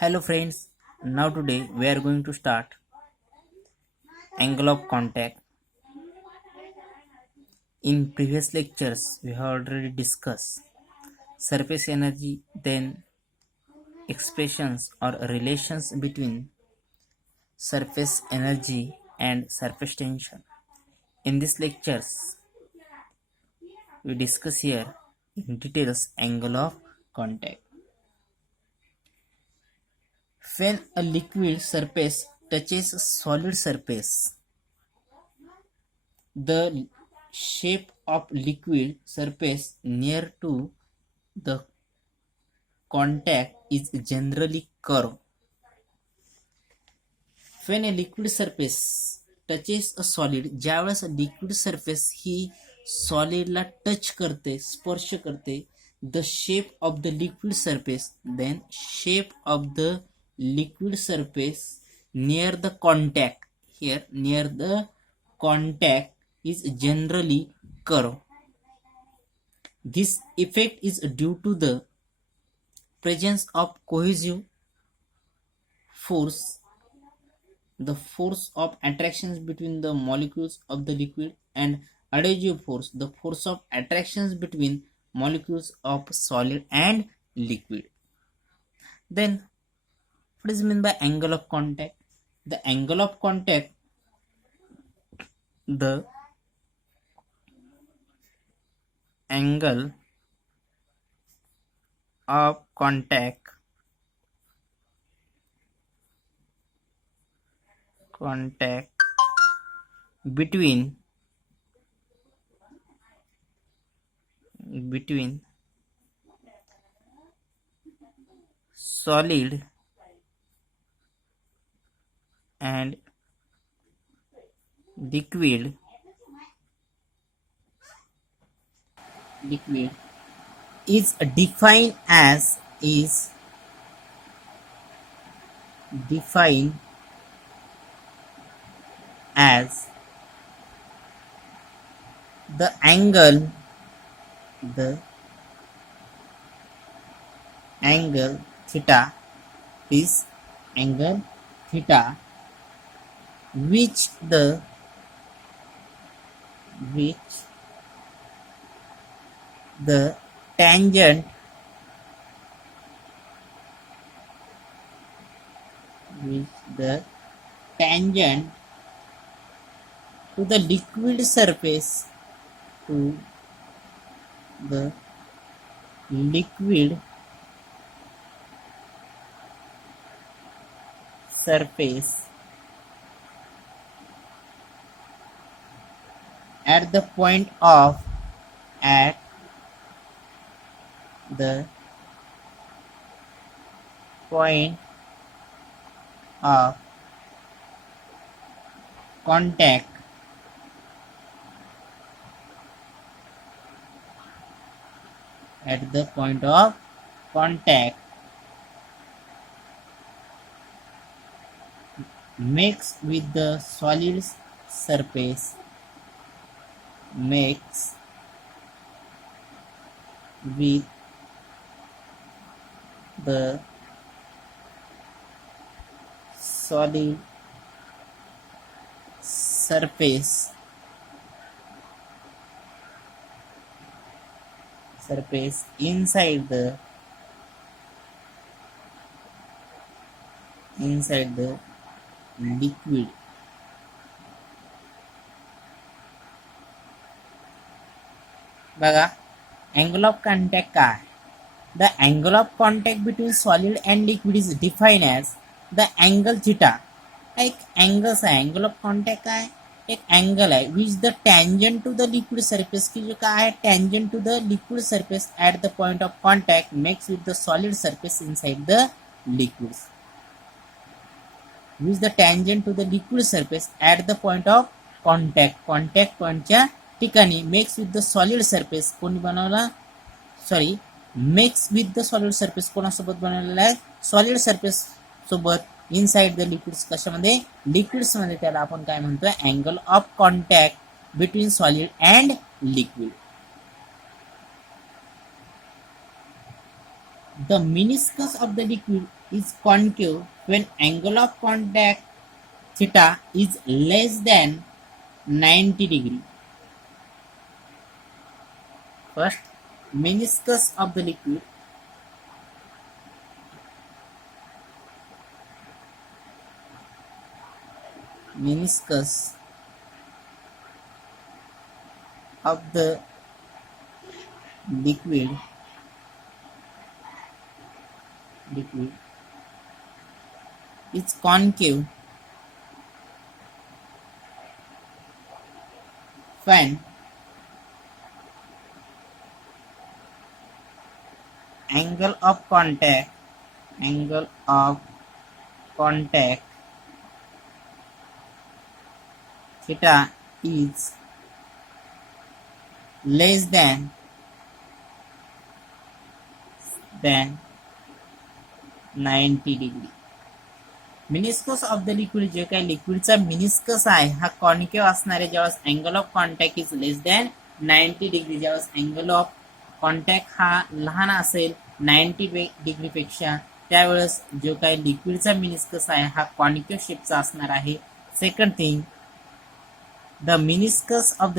Hello friends, now today we are going to start angle of contact. In previous lectures we have already discussed surface energy, then expressions or relations between surface energy and surface tension. In these lectures we discuss here in details angle of contact. When a liquid surface touches a solid surface, the shape of liquid surface near to the contact is generally curved. When a liquid surface touches a solid, ज्यावेळेस liquid surface ही सॉलिडला touch करते, स्पर्श करते, the shape of the liquid surface, then shape of the liquid surface near the contact, here near the contact is generally curved. This effect is due to the presence of cohesive force, the force of attractions between the molecules of the liquid, and adhesive force, the force of attractions between molecules of solid and liquid. Then what is meant by angle of contact? The angle of contact, the angle of contact between solid and liquid is defined as the angle theta is angle theta which the tangent to the liquid surface at the point of contact mix with the solid surface surface inside the liquid. बघा angle of contact काय? The angle of contact between solid and liquid is defined as the angle theta. एक angles आहे, angle of contact काय? एक angle आहे which the tangent to the liquid surface की जो काय आहे tangent to the liquid surface at the point of contact makes with the solid surface inside the liquids, which the tangent to the liquid surface at the point of contact पॉइंटच्या ठिकाणी makes with the solid surface कोणी बनवला makes with the solid surface कोणासोबत बनवलेला आहे solid surface सोबत inside the liquids. कशामध्ये? Liquids मध्ये. त्याला आपण काय म्हणतोय angle of contact between solid and liquid. The meniscus of the liquid is concave when angle of contact theta is less than 90 degree. First, meniscus of the liquid meniscus of the liquid is concave when angle of contact theta is less than 90 degree. Meniscus of the liquid जे काही लिक्विडचा meniscus आहे हा concave असणार आहे ज्यावेळेस angle of contact is less than 90 डिग्री. ज्यावेळेस अँगल ऑफ कॉन्टॅक्ट हा लहान असेल 90 डिग्री पेक्षा त्यावेळेस जो काही लिक्विडचा मिनिस्कस आहे हा कॉन्केव्ह शेपचा असणार आहे. Second thing, the meniscus of the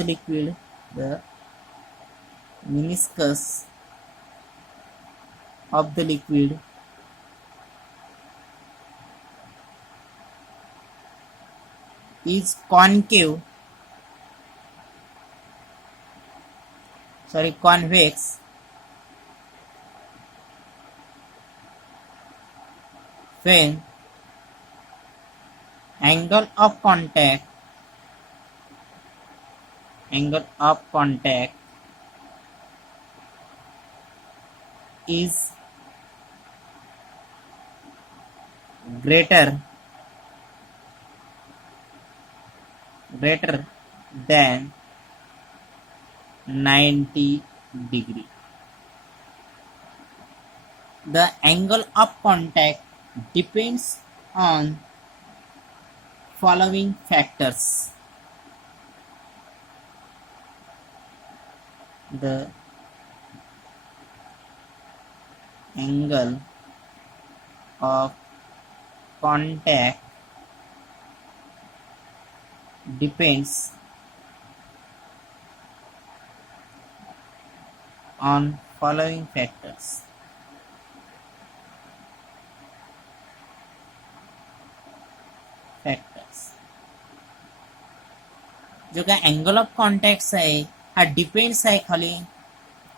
liquid is convex when angle of contact is greater than 90 degree. The angle of contact depends on following factors. The angle of contact depends on following factors. जो काय angle of contact आहे हा depends आहे खाली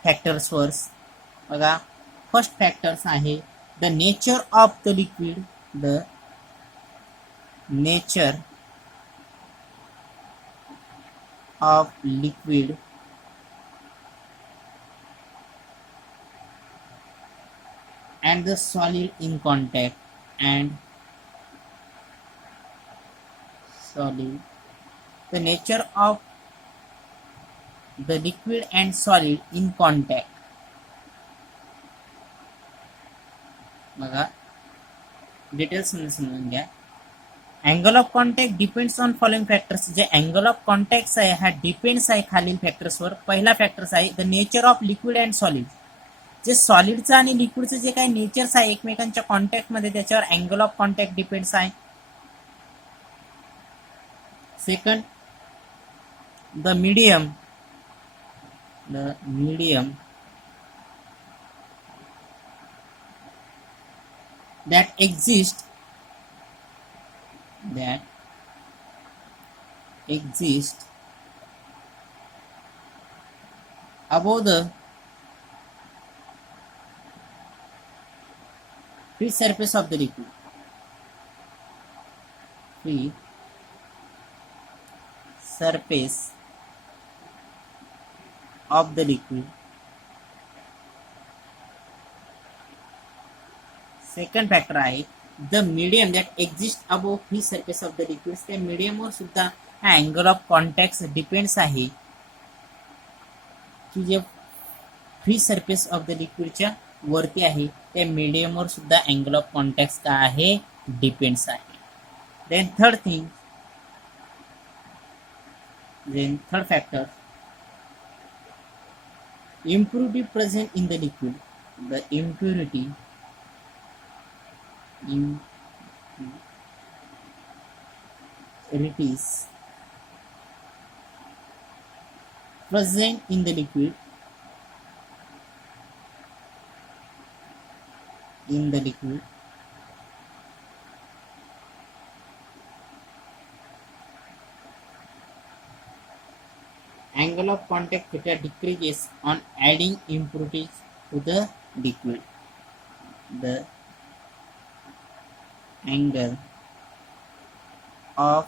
फॅक्टर्सवर. बघा, first factors आहे the nature of the liquid, the nature of liquid and the solid in contact the nature of the liquid and solid in contact. बघा, details समजून घ्या. Angle of contact depends on following factors. जे angle of contact आहे हा depends आहे खालील फॅक्टर्सवर. पहिला फॅक्टर्स आहे the nature of liquid and solid. जे सॉलिडचं आणि लिक्विडचं जे काही नेचर्स आहे एकमेकांच्या कॉन्टॅक्टमध्ये त्याच्यावर अँगल ऑफ कॉन्टॅक्ट डिपेंड्स आहे. Second, the medium that exist above the free surface of the liquid. Free surface of the liquid. Second factor आहे the medium that exist above free surface of the liquid. त्या मीडियमवर सुद्धा हा angle of contact depends आहे की जे free surface of the लिक्विडच्या वरती आहे त्या मीडियमवर सुद्धा अँगल ऑफ कॉन्टॅक्ट काय आहे, डिपेंड्स आहे. Then third factor, impurity present in the liquid. the impurities present in the liquid angle of contact theta decreases on adding impurities to the liquid. The angle of contact theta decreases on adding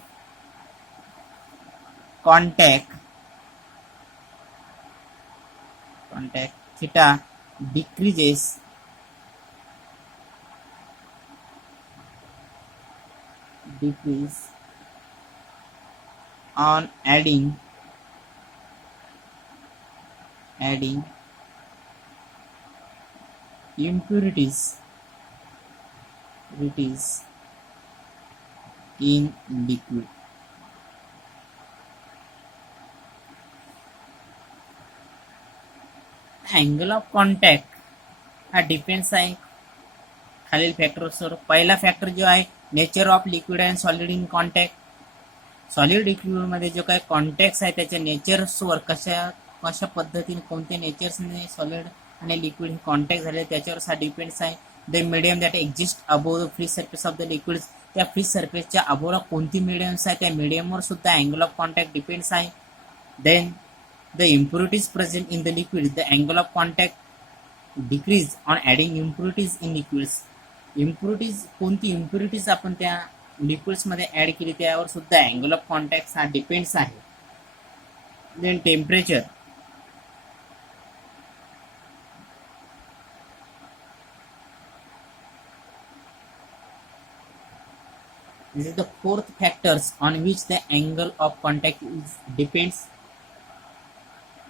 impurities in liquid. Angle of contact हा depends आहे खालील फॅक्टर्सवर. पहिला factor जो आहे nature of liquid and solid in contact. Solid लिक्विडमध्ये जो काही कॉन्टॅक्ट्स आहे त्याच्या नेचर्सवर कशा पद्धतीने कोणत्या नेचर्सने सॉलिड आणि लिक्विड हे कॉन्टॅक्ट झाले त्याच्यावर हा डिपेंड्स आहे. The medium that exist above the free surface of the liquid. त्या फ्री सरफेसच्या अबोव्हला कोणती मीडियम्स आहे त्या मीडियमवर सुद्धा अँगल ऑफ कॉन्टॅक्ट डिपेंड्स आहे. Then the impurities present in the liquid, the angle of contact decrease on adding impurities in liquids. impurities कोणती impurities आपण त्या लिक्विड्स मध्ये ऍड केली त्यावर सुद्धा अँगल ऑफ कॉन्टॅक्ट हा डिपेंड्स आहे. Then temperature. This is the fourth factors on which the angle of contact depends.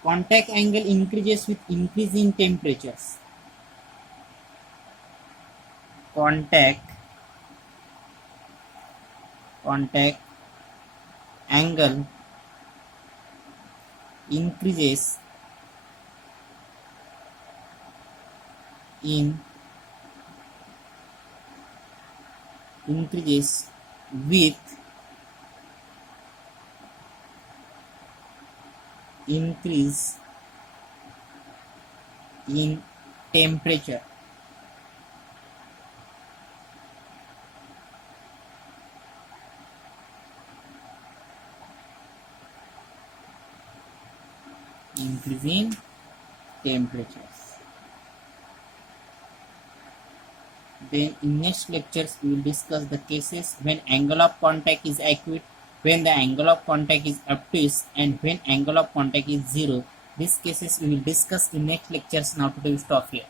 Contact angle increases with increase in temperatures. Contact angle increases with increase in temperature. Increase in temperatures. Then in next lectures we will discuss the cases when angle of contact is acute, when the angle of contact is obtuse, and when angle of contact is zero. These cases we will discuss in next lectures. Now today we stop here.